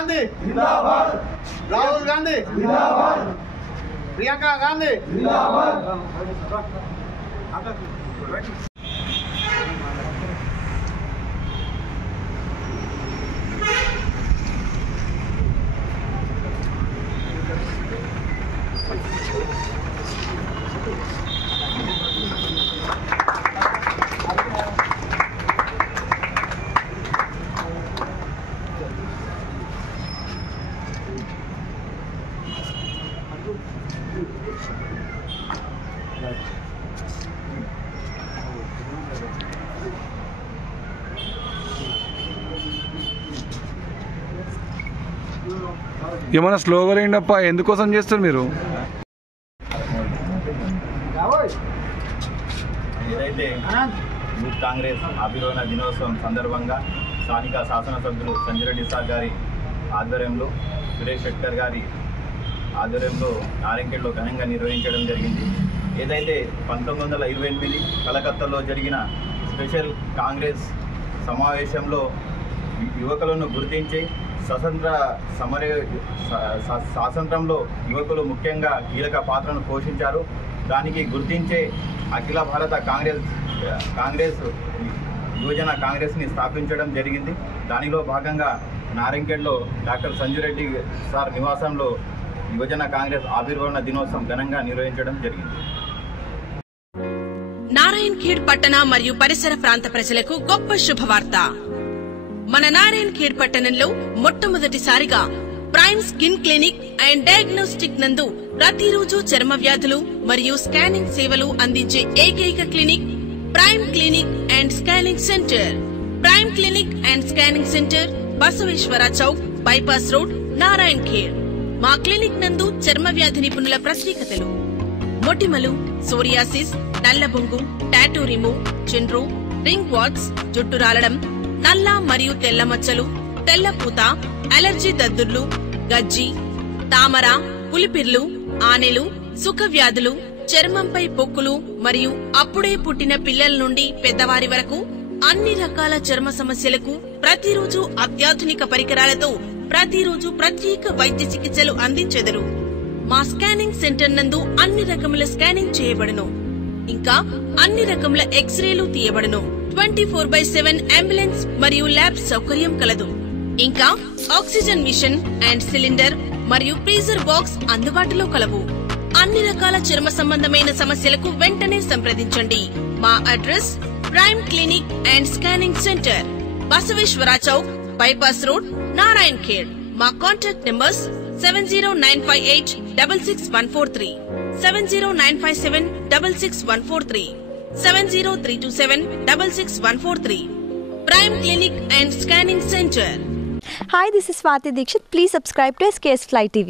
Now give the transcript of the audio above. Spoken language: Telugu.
गांधी जिंदाबाद, राहुल गांधी जिंदाबाद, प्रियंका गांधी जिंदाबाद। ఏమైనా స్లోగా రేండప్ప, ఎందుకోసం చేస్తారు మీరు? ఏదైతే యూత్ కాంగ్రెస్ ఆవిర్భావ దినోత్సవం సందర్భంగా స్థానిక శాసనసభ్యులు సంజయ్ రెడ్డి సార్ గారి ఆధ్వర్యంలో, సురేష్ షెట్కర్ గారి ఆధ్వర్యంలో నారాయణఖేడ్లో ఘనంగా నిర్వహించడం జరిగింది. ఏదైతే 1928 కలకత్తాలో జరిగిన స్పెషల్ కాంగ్రెస్ సమావేశంలో యువకులను గుర్తించి స్వాతంత్రంలో యువకులు ముఖ్యంగా కీలక పాత్రను పోషించారు. దానికి గుర్తించే అఖిల భారత కాంగ్రెస్ యువజన కాంగ్రెస్ని స్థాపించడం జరిగింది. దానిలో భాగంగా నారాయణఖేడ్లో డాక్టర్ సంజయ్ రెడ్డి సార్ నివాసంలో యువజన కాంగ్రెస్ ఆవిర్భావ దినోత్సవం ఘనంగా నిర్వహించడం జరిగింది. నారాయణఖేడ్ పట్టణ మరియు పరిసర ప్రాంత ప్రజలకు గొప్ప శుభవార్త. మన నారాయణఖేడ్ పట్టణంలో మొట్టమొదటిసారిగా prime skin clinic and diagnostic నందు ప్రతిరోజు చర్మ వ్యాధులు మరియు స్కానింగ్ సేవలు అందించే ఏకైక clinic prime clinic and scanning centre. Prime clinic and scanning centre, Basaveshwar Chowk, bypass road, Narayankhed. మా క్లినిక్ నందు చర్మ వ్యాధి నిపుణుల ప్రత్యేకతలు: మొటిమలు, సోరియాసిస్, నల్లబొంగు, టాటూ రిమూవ్, చిండ్రు, రింగ్ వాట్స్, జుట్టు రాలడం, నల్ల మరియు తెల్ల మచ్చలు, తెల్లపూత, అలర్జీ దద్దుర్లు, గజ్జి, తామర, పులిపిర్లు, ఆనెలు, సుఖ వ్యాధులు, చర్మంపై పొక్కులు మరియు అప్పుడే పుట్టిన పిల్లల నుండి పెద్దవారి వరకు అన్ని రకాల చర్మ సమస్యలకు ప్రతిరోజు అత్యాధునిక పరికరాలతో ప్రతిరోజు ప్రత్యేక వైద్య చికిత్సలు అందించెదరు. మా స్కానింగ్ సెంటర్ నందు అన్ని రకముల స్కానింగ్ చేయబడును. ఇంకా అన్ని రకముల ఎక్స్రేలు తీయబడును. 24/7 అంబులెన్స్ మరియు ల్యాబ్ సౌకర్యం కలదు. ఇంకా ఆక్సిజన్ మిషన్ అండ్ సిలిండర్ మరియు ఫ్రీజర్ బాక్స్ అందుబాటులో కలవు. అన్ని రకాల చర్మ సంబంధమైన సమస్యలకు వెంటనే సంప్రదించండి. మా address prime clinic and scanning centre, Basaveshwar Chowk, bypass road, Narayankhed. మా contact numbers 7095866143, 70957666143, 70327666143. Prime Clinic and Scanning Center. Hi, this is Swati Dikshit. Please subscribe to SKS Fly TV.